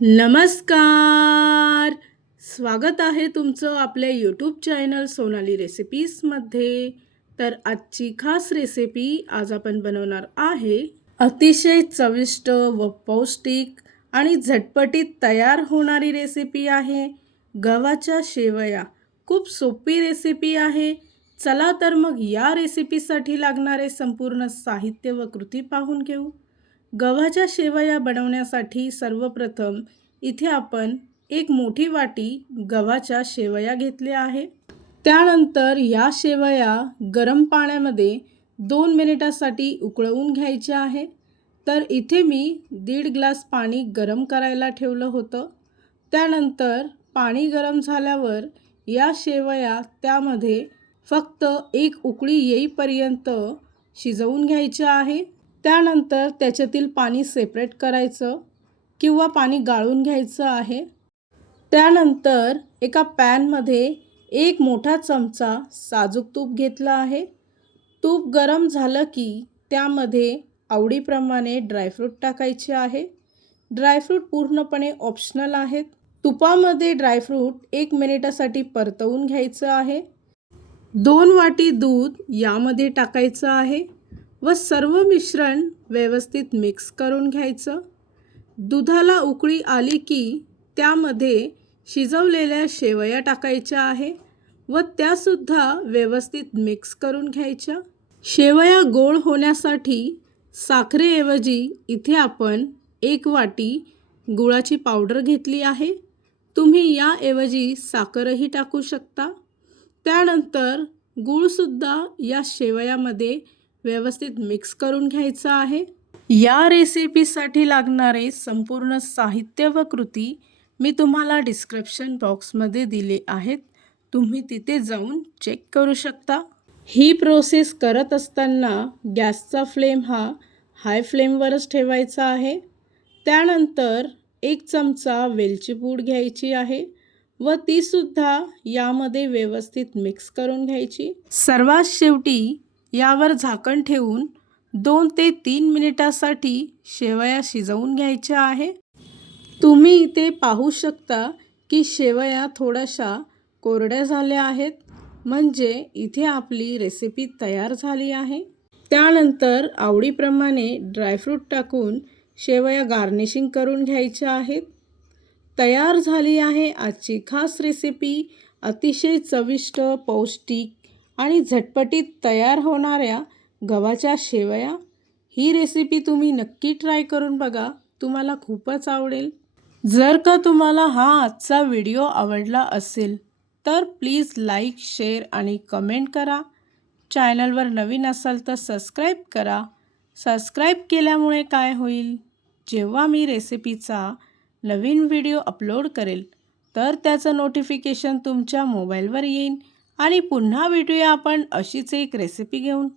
नमस्कार! स्वागत आहे तुमचं आपल्या यूट्यूब चॅनल सोनाली रेसिपीजमध्ये तर आजची खास रेसिपी आज आपण बनवणार आहे. अतिशय चविष्ट व पौष्टिक आणि झटपटीत तयार होणारी रेसिपी आहे. गव्हाच्या शेवया खूप सोपी रेसिपी आहे. चला तर मग या रेसिपीसाठी लागणारे संपूर्ण साहित्य व कृती पाहून घेऊ. गव्हाच्या शेवया बनवण्यासाठी सर्वप्रथम इथे आपण एक मोठी वाटी गव्हाच्या शेवया घेतल्या आहे. त्यानंतर या शेवया गरम पाण्यामध्ये दोन मिनिटासाठी उकळवून घ्यायच्या आहे. तर इथे मी दीड ग्लास पाणी गरम करायला ठेवलं होतं. त्यानंतर पाणी गरम झाल्यावर या शेवया त्यामध्ये फक्त एक उकळी येईपर्यंत शिजवून घ्यायच्या आहे. त्यानंतर त्याच्यातील पाणी सेपरेट करायचं किंवा पाणी गाळून घ्यायचं आहे. त्यानंतर एका पॅनमध्ये एक मोठा चमचा साजूक तूप घेतला आहे. तूप गरम झालं की त्यामध्ये आवडीप्रमाणे ड्रायफ्रूट टाकायचे आहे. ड्रायफ्रूट पूर्णपणे ऑप्शनल आहेत. तुपामध्ये ड्रायफ्रूट एक मिनिटासाठी परतवून घ्यायचं आहे. दोन वाटी दूध यामध्ये टाकायचं आहे. व सर्व मिश्रण व्यवस्थित मिक्स करून घ्यायचं. दुधाला उकळी आली की त्यामध्ये शिजवलेल्या शेवया टाकायच्या आहे व त्यासुद्धा व्यवस्थित मिक्स करून घ्यायच्या. शेवया गोड होण्यासाठी साखरेऐवजी इथे आपण एक वाटी गुळाची पावडर घेतली आहे. तुम्ही याऐवजी साखरही टाकू शकता. त्यानंतर गूळसुद्धा या शेवयामध्ये व्यवस्थित मिक्स करून घ्यायचं आहे. या रेसिपीसाठी लागणारे संपूर्ण साहित्य व कृती मी तुम्हाला डिस्क्रिप्शन बॉक्समध्ये दिले आहेत. तुम्ही तिथे जाऊन चेक करू शकता. ही प्रोसेस करत असताना गॅसचा फ्लेम हा हाय फ्लेमवरच ठेवायचा आहे. त्यानंतर एक चमचा वेलची पूड घ्यायची आहे व तीसुद्धा यामध्ये व्यवस्थित मिक्स करून घ्यायची. सर्वात शेवटी यावर झाकण ठेवून दोन ते तीन मिनिटासाठी शेवया शिजवून घ्यायच्या आहे. तुम्ही इथे पाहू शकता की शेवया थोड्याशा कोरड्या झाल्या आहेत. म्हणजे इथे आपली रेसिपी तयार झाली आहे. त्यानंतर आवडीप्रमाणे ड्रायफ्रूट टाकून शेवया गार्निशिंग करून घ्यायच्या आहेत. तयार झाली आहे आजची खास रेसिपी. अतिशय चविष्ट पौष्टिक आणि झटपटीत तयार होणाऱ्या गव्हाच्या शेवया ही रेसिपी तुम्ही नक्की ट्राय करून बघा. तुम्हाला खूपच आवडेल. जर का तुम्हाला हा आजचा व्हिडिओ आवडला असेल तर प्लीज लाईक शेअर आणि कमेंट करा. चॅनलवर नवीन असाल तर सबस्क्राईब करा. सबस्क्राईब केल्यामुळे काय होईल? जेव्हा मी रेसिपीचा नवीन व्हिडिओ अपलोड करेल तर त्याचं नोटिफिकेशन तुमच्या मोबाईलवर येईल आणि पुन्हा भेटूया आपण अशीच एक रेसिपी घेऊन.